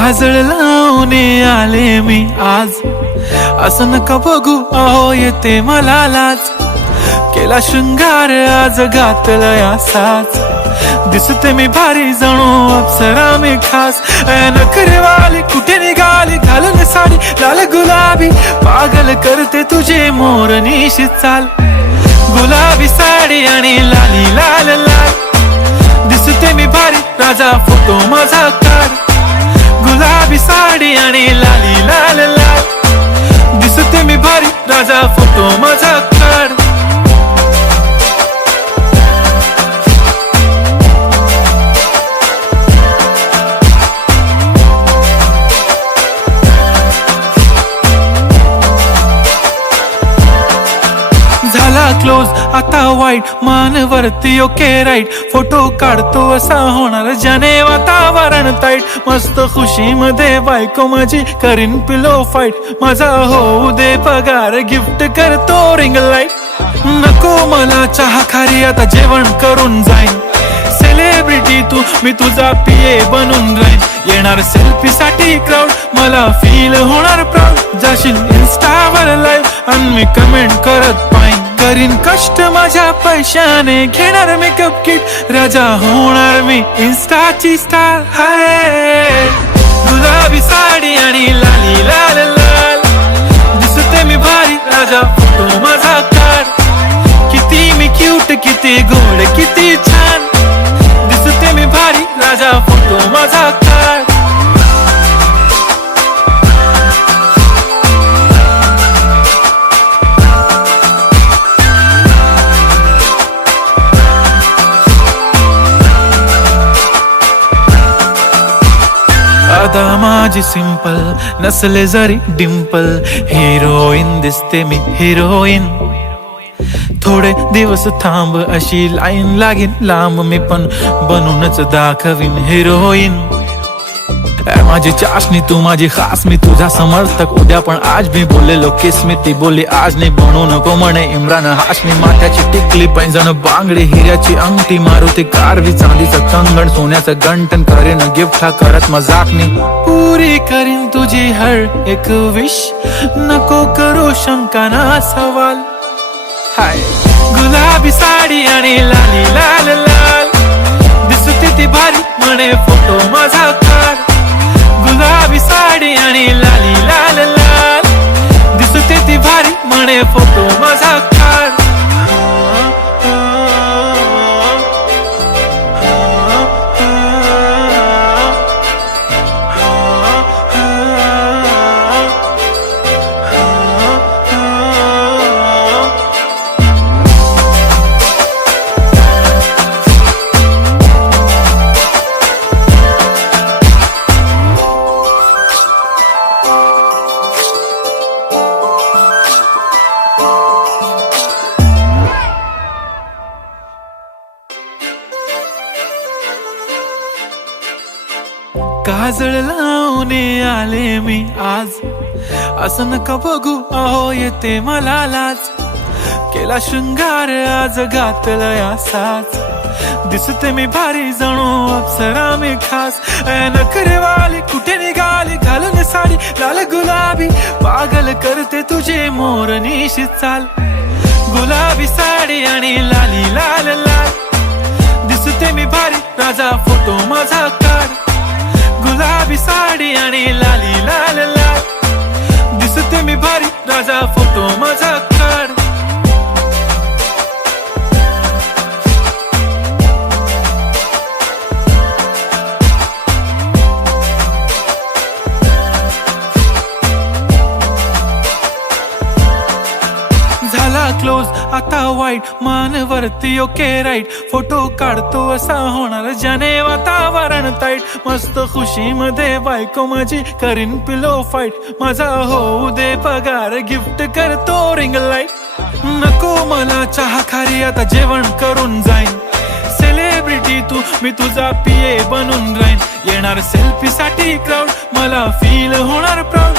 काजळ लावून आले मी आज, असं नका बघू अहो येते मला लाज. केला शृंगार आज घातलाय असाच, दिसते मी भारी जणू अप्सरा मी खास. नखरेवाली कुठे निघाली घालून साडी लाल गुलाबी, पागल करते तुझे मोरनीशी चाल. गुलाबी साडी आणि लाली लाल लाल, दिसते मी भारी राजा फोटो माझा काढ. गुलाबी साडी आणि लाली लाल लाल, दिसते मी भारी राजा फोटो माझा काढ. झाला क्लोज आता वाईट, मान वरती ओके राईट. फोटो काढतो असा होणार ज्याने वातावरण ताईट. मस्त खुशी मध्ये बायको माझी करीन पिलो फाईट. माझा होऊ दे पगार गिफ्ट करतो रिंग लाईट. नको मला चहा खारी आता जेवण करून जाईन. सेलिब्रिटी तू मी तुझा पिये बनून राहीन. येणार सेल्फी साठी क्राऊड मला फील होणार प्राऊड. जाशील इन्स्टावर लाईव्ह आणि मी कमेंट करत पाईन. करीन कष्ट माझ्या पैशाने घेणार मेकअप किट. राजा होणार मी इन्स्टाची स्टार. हाय गुलाबी साडी आणि लाली लाल लाल, दिसते मी भारी राजा फोटो माझा काढ. किती मी क्यूट किती गोड किती छान, दिसते मी भारी राजा फोटो माझा काढ. आता माझी सिंपल नसले जरी डिंपल, हिरोईन दिसते मी हिरोईन. थोडे दिवस थांब अशी लाईन लागेल लांब, मी पण बनूनच दाखवीन हिरोईन. माझी चाशनी तू माझी खास, मी तुझा समर्थक उद्या पण आज मी बोललेलो किस मी. ती बोलली आज नाही बनू नको म्हणे इम्रान हाशमी. माथ्याची टिकली पैंजण बांगडी हिऱ्याची अंगठी, मारुती कारवी चांदीचं कंगण सोन्याचं गंटन. करेन गिफ्ट हा करत मजाकनी, पुरी करीन तुझी हर एक विश. नको करू शंका ना सवाल. हाय गुलाबी साडी आणि लाली लाल लाल, दिसते ती भारी म्हणे फोटो माझा काढ. गुलाबी साडी आणि लाली लाल लाल, दिसते ती भारी म्हणे फोटो माझा काढ. काजळ लावून आले मी आज, असं नका बघू अहो येते मला लाज. केला शृंगार आज घातलाय असाच, दिसते मी भारी जणू अप्सरा मी खास. नखरेवाली कुठे निघाली घालून साडी लाल गुलाबी, पागल करते तुझे मोरनीशी चाल. गुलाबी साडी आणि लाली लाल लाल, दिसते मी भारी राजा फोटो माझा काढ. गुलाबी साडी आणि लाली लाल लाल, दिसते मी भारी राजा फोटो माझा काढ. झाला क्लोज आता वाईट, मान वरती ओके राईट. फोटो काढतो असा होणार ज्याने वातावरण ताईट. मस्त खुशी मध्ये बायको माझी करीन पिलो फाईट. माझा होऊ दे पगार गिफ्ट करतो रिंग लाईट. नको मला चहा खारी आता जेवण करून जाईन. सेलिब्रिटी तू मी तुझा पिये बनून राहीन. येणार सेल्फी साठी क्राऊड मला फील होणार प्राऊड.